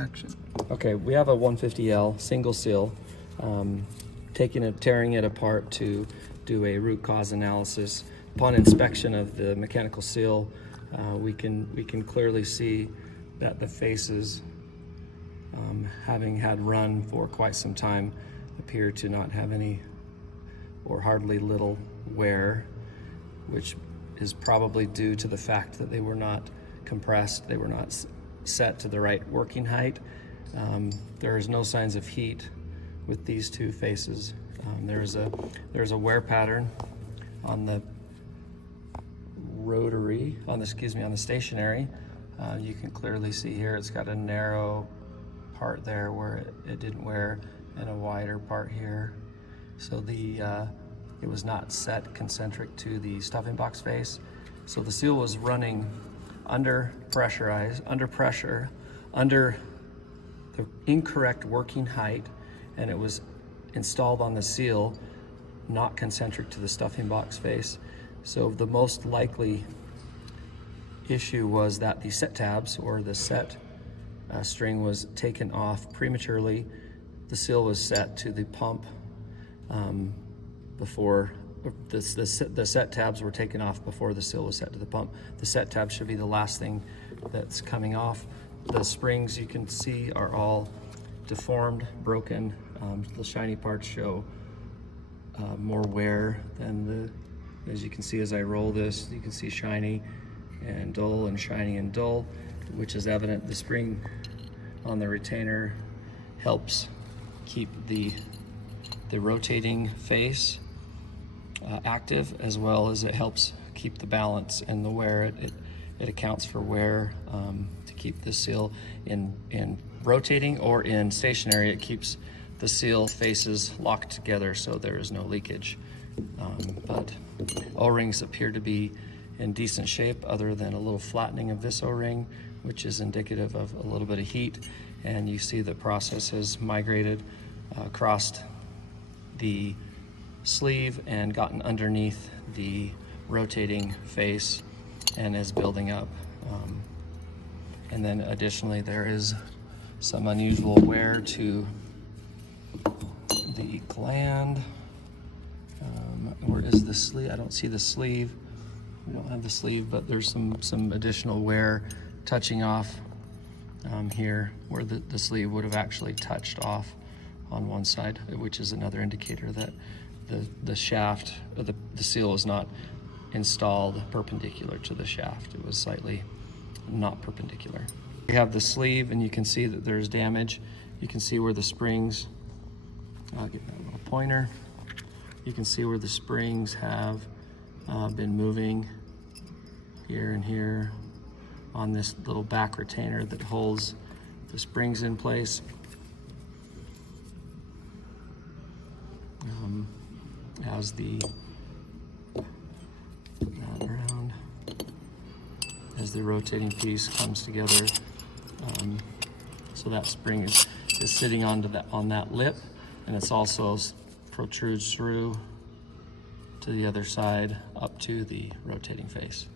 Action. Okay, we have a 150L single seal. Tearing it apart to do a root cause analysis. Upon inspection of the mechanical seal, we can clearly see that the faces, having had run for quite some time, appear to not have any or hardly little wear, which is probably due to the fact that they were not compressed, they were not set to the right working height. There is no signs of heat with these two faces. There's a wear pattern on the rotary, on the stationary. You can clearly see here it's got a narrow part there where it didn't wear, and a wider part here. So it was not set concentric to the stuffing box face. So the seal was running under pressure, under the incorrect working height, and it was installed on the seal, not concentric to the stuffing box face. So the most likely issue was that the set tabs, or the set string, was taken off prematurely. The seal was set to the pump before the set tabs were taken off before the seal was set to the pump. The set tab should be the last thing that's coming off. The springs, you can see, are all deformed, broken. The shiny parts show more wear than as you can see as I roll this, you can see shiny and dull and shiny and dull, which is evident. The spring on the retainer helps keep the rotating face active, as well as it helps keep the balance and the wear. It accounts for wear to keep the seal in rotating, or in stationary. It keeps the seal faces locked together so there is no leakage. But O-rings appear to be in decent shape, other than a little flattening of this O-ring, which is indicative of a little bit of heat. And you see the process has migrated across the sleeve and gotten underneath the rotating face and is building up. And then additionally, there is some unusual wear to the gland. Where is the sleeve? I don't see the sleeve. We don't have the sleeve, but there's some additional wear touching off here, where the sleeve would have actually touched off on one side, which is another indicator that the shaft, or the seal, was not installed perpendicular to the shaft. It was slightly not perpendicular. We have the sleeve, and you can see that there's damage. You can see where the springs, I'll get that little pointer. You can see where the springs have been moving here and here on this little back retainer that holds the springs in place. As the rotating piece comes together, so that spring is sitting on that lip, and it's also protrudes through to the other side up to the rotating face.